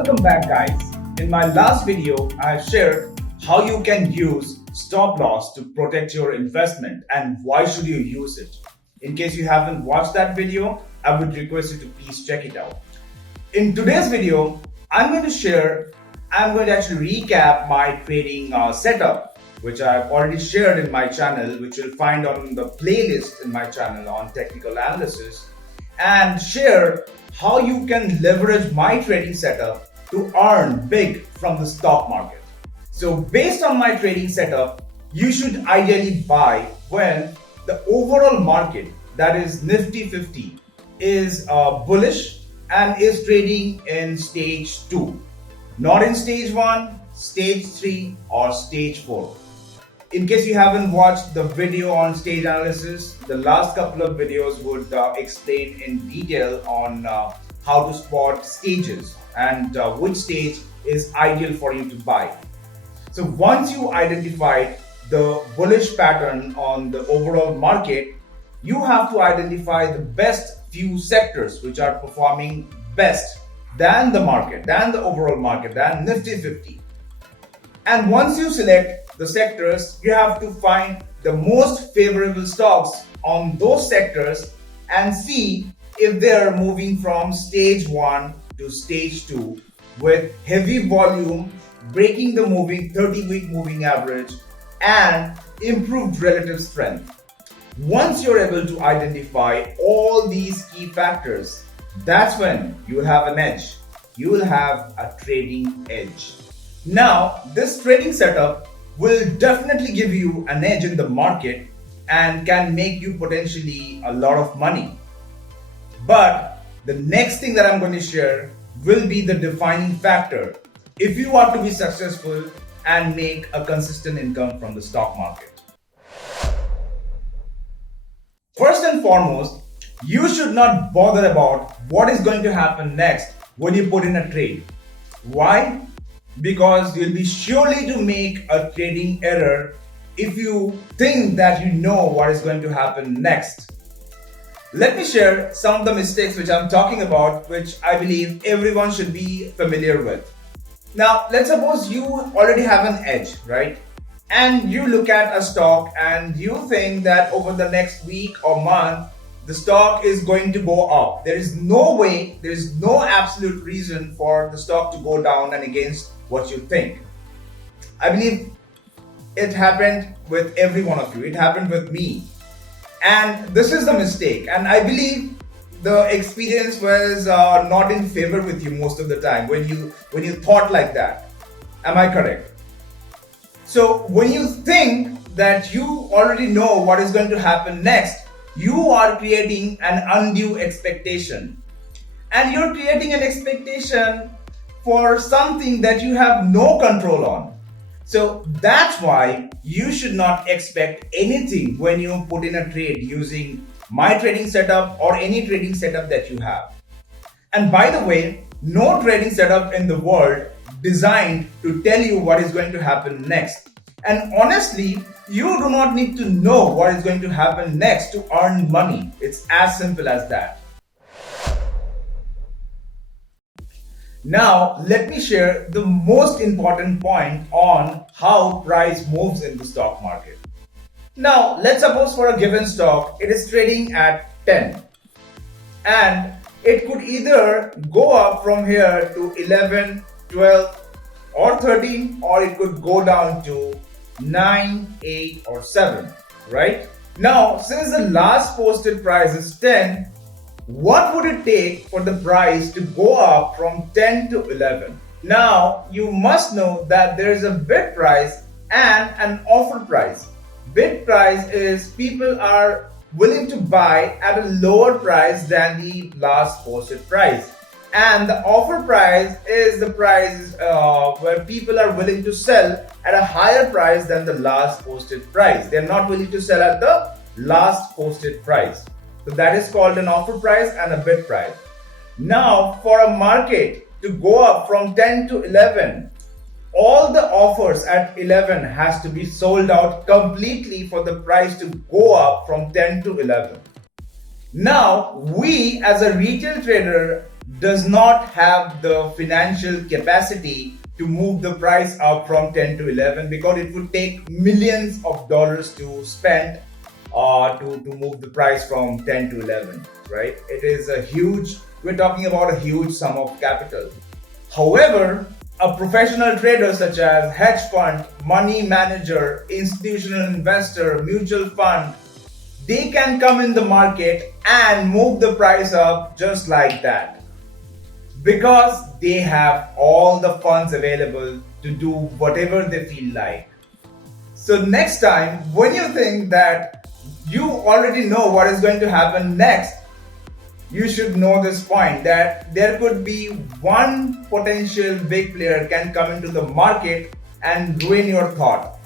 Welcome back, guys. In my last video, I have shared how you can use stop loss to protect your investment and why should you use it. In case you haven't watched that video, I would request you to please check it out. In today's video, I'm going to actually recap my trading setup, which I've already shared in my channel, which you'll find on the playlist in my channel on technical analysis, and share how you can leverage my trading setup to earn big from the stock market. So based on my trading setup, you should ideally buy when the overall market, that is Nifty 50, is bullish and is trading in stage 2, not in stage 1, stage 3 or stage 4. In case you haven't watched the video on stage analysis, the last couple of videos would explain in detail on how to spot stages and which stage is ideal for you to buy. So once you identify the bullish pattern on the overall market, you have to identify the best few sectors which are performing best than the market, than the overall market, than Nifty 50. And once you select the sectors, you have to find the most favorable stocks on those sectors and see if they are moving from stage 1 to stage 2 with heavy volume, breaking the 30-week moving average and improved relative strength. Once you're able to identify all these key factors, that's when you will have an edge. You will have a trading edge. Now, this trading setup will definitely give you an edge in the market and can make you potentially a lot of money. But the next thing that I'm going to share will be the defining factor if you are to be successful and make a consistent income from the stock market. First and foremost, you should not bother about what is going to happen next when you put in a trade. Why? Because you'll be surely to make a trading error if you think that you know what is going to happen next. Let me share some of the mistakes which I'm talking about, which I believe everyone should be familiar with. Now, let's suppose you already have an edge, right? And you look at a stock and you think that over the next week or month, the stock is going to go up. There is no way, there is no absolute reason for the stock to go down and against what you think. I believe it happened with every one of you. It happened with me. And this is the mistake. And I believe the experience was not in favor with you most of the time when you thought like that. Am I correct? So when you think that you already know what is going to happen next, you are creating an undue expectation. And you're creating an expectation for something that you have no control on. So that's why you should not expect anything when you put in a trade using my trading setup or any trading setup that you have. And by the way, no trading setup in the world designed to tell you what is going to happen next. And honestly, you do not need to know what is going to happen next to earn money. It's as simple as that. Now, let me share the most important point on how price moves in the stock market. Now, let's suppose for a given stock, it is trading at 10 and it could either go up from here to 11, 12 or 13, or it could go down to 9, 8 or 7, right? Now, since the last posted price is 10, what would it take for the price to go up from 10 to 11? Now, you must know that there is a bid price and an offer price. Bid price is people are willing to buy at a lower price than the last posted price. And the offer price is the price where people are willing to sell at a higher price than the last posted price. They're not willing to sell at the last posted price. So that is called an offer price and a bid price. Now, for a market to go up from 10 to 11, all the offers at 11 has to be sold out completely for the price to go up from 10 to 11. Now, we as a retail trader does not have the financial capacity to move the price up from 10 to 11, because it would take millions of dollars to spend to move the price from 10 to 11, right? It is a huge, we're talking about a huge sum of capital. However, a professional trader such as hedge fund, money manager, institutional investor, mutual fund, they can come in the market and move the price up just like that, because they have all the funds available to do whatever they feel like. So next time, when you think that you already know what is going to happen next, you should know this point, that there could be one potential big player can come into the market and ruin your thought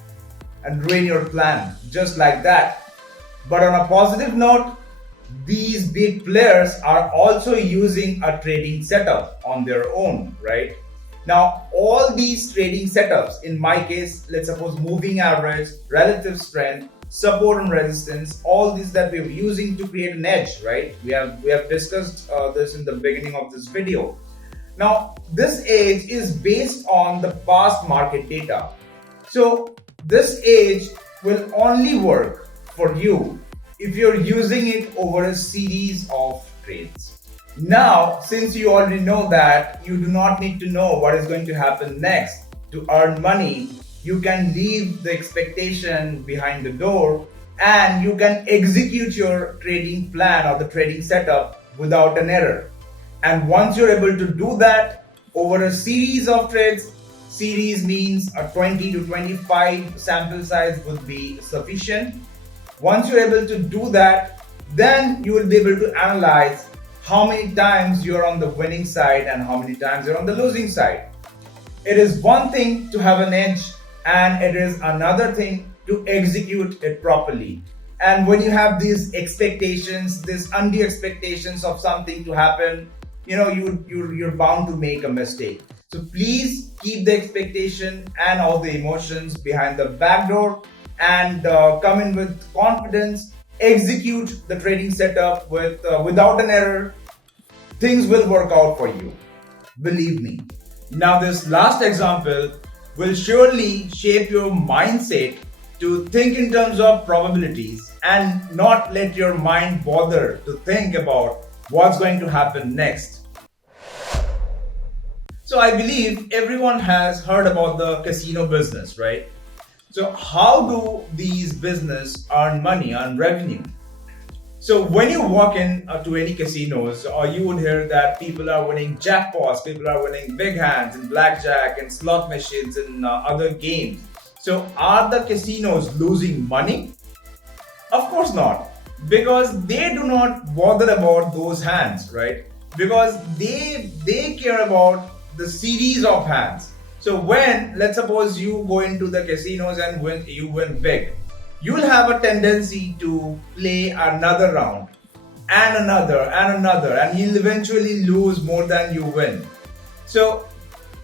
and ruin your plan just like that. But on a positive note, these big players are also using a trading setup on their own, right? Now, all these trading setups, in my case, let's suppose moving average, relative strength, support and resistance, all these that we're using to create an edge, right? We have discussed this in the beginning of this video. Now, this edge is based on the past market data. So this edge will only work for you if you're using it over a series of trades. Now, since you already know that you do not need to know what is going to happen next to earn money, you can leave the expectation behind the door and you can execute your trading plan or the trading setup without an error. And once you're able to do that over a series of trades, series means a 20 to 25 sample size would be sufficient. Once you're able to do that, then you will be able to analyze how many times you're on the winning side and how many times you're on the losing side. It is one thing to have an edge, and it is another thing to execute it properly. And when you have these expectations, these undue expectations of something to happen, you're bound to make a mistake. So please keep the expectation and all the emotions behind the back door and come in with confidence. Execute the trading setup without an error. Things will work out for you. Believe me. Now, this last example will surely shape your mindset to think in terms of probabilities and not let your mind bother to think about what's going to happen next. So I believe everyone has heard about the casino business, right? So how do these businesses earn money, earn revenue? So when you walk in to any casinos, you would hear that people are winning jackpots, people are winning big hands in blackjack and slot machines and other games. So are the casinos losing money? Of course not, because they do not bother about those hands, right? Because they care about the series of hands. So when, let's suppose you go into the casinos and you win big, you'll have a tendency to play another round and another and another, and you'll eventually lose more than you win. So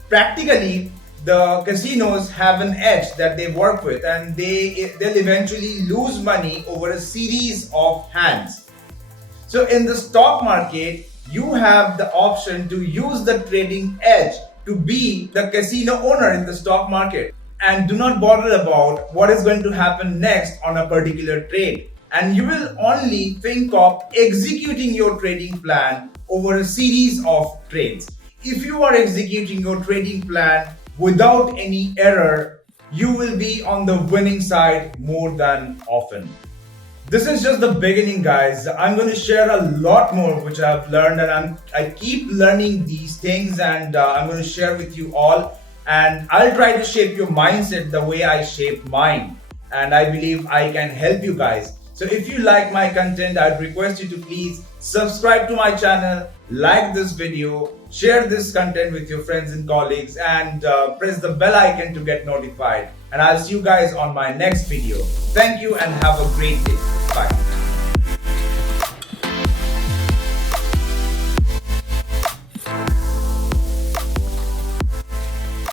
practically, the casinos have an edge that they work with, and they'll eventually lose money over a series of hands. So in the stock market, you have the option to use the trading edge to be the casino owner in the stock market, and do not bother about what is going to happen next on a particular trade. And you will only think of executing your trading plan over a series of trades. If you are executing your trading plan without any error, you will be on the winning side more than often. This is just the beginning, guys. I'm going to share a lot more which I've learned, and I keep learning these things, and I'm going to share with you all. And I'll try to shape your mindset the way I shape mine. And I believe I can help you guys. So if you like my content, I'd request you to please subscribe to my channel, like this video, share this content with your friends and colleagues, and press the bell icon to get notified. And I'll see you guys on my next video. Thank you and have a great day. Bye.